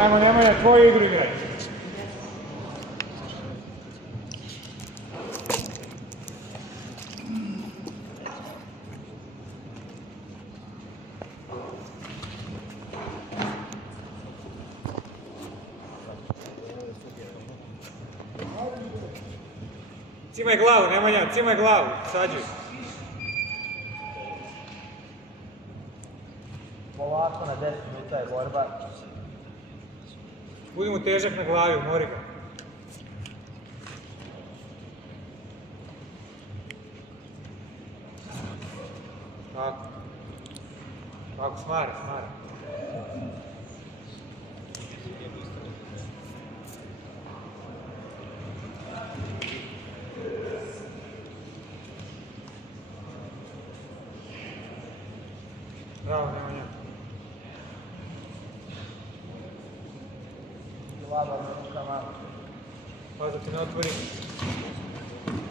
Ajmo, Nemanja, tvoju igru igrati. Cimaj glavu, Nemanja, cimaj glavu, sađuj. Polako na 10 minuta je borba. Budi mu težak na glavi, umori ga. Tako. Tako, smara, smara. Bravo, Nemanja. Glava na rukama. Pazi da ti ne otvori.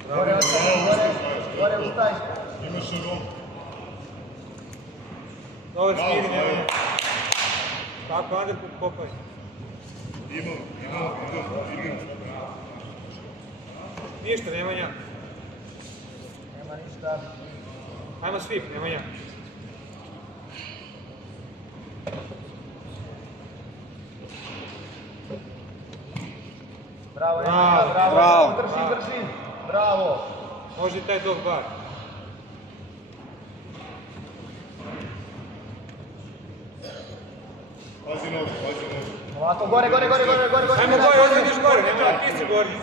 Gore ustaj, gore ustaj. Imaš na ruku. Dobar smiri, Nemanja. Tako, Ander, popaj. Imam. Ništa, Nemanja. Nema ništa. Ajmo svip, Nemanja. Bravo, Bravo, bravo, bravo. drži, bravo. Može i taj dog bar. Pazi nogu. Ovako, gore. Ajmo gore, ovdje ideš gore, Nemanja, ti si gornji.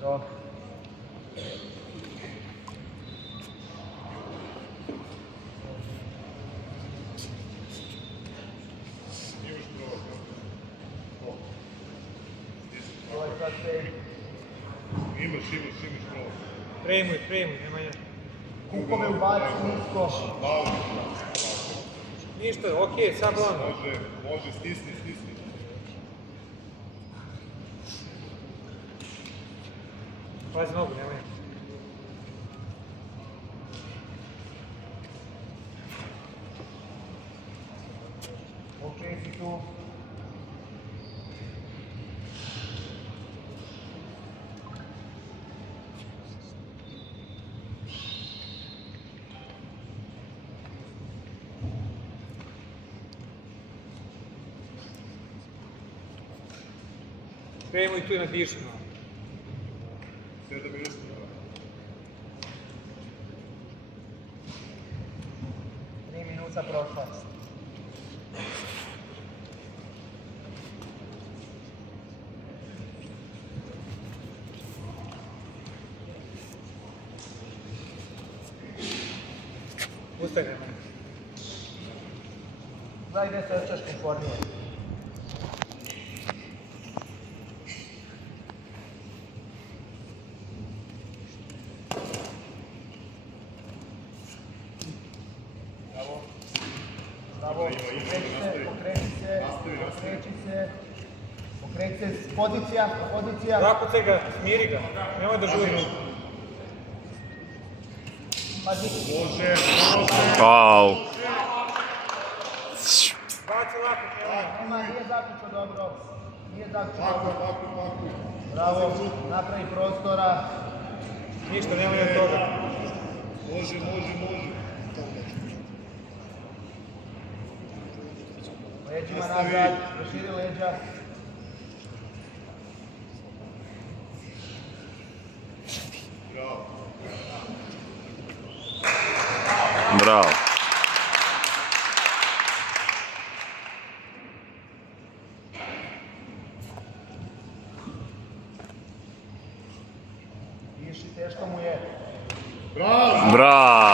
Dobro. Imaš pravo. Premuj, Nemanja. Kukove ubaci nisko. Ništa, okej, sad glavno. Može, stisni. Pazi nogu, Nemanja. Okej si tu. Premuj tu i nadiši malo. 7 minuta. Minuta prošla. Ustaj, Nemanja. Daj gdje se osjećaš komfornije. Bravo, pokreti se, pozicija. Zakucaj ga, smiri ga, nemoj da žuri. Pazi. Može. Au. Baci lako, Nemanja. Nije zaključao dobro. Ovako. Bravo, napravi prostora. Ništa, nemoj od toga. Može. Leđima nazad, proširi leđa. Bravo. Iši, teško mu je. Bravo! Bravo.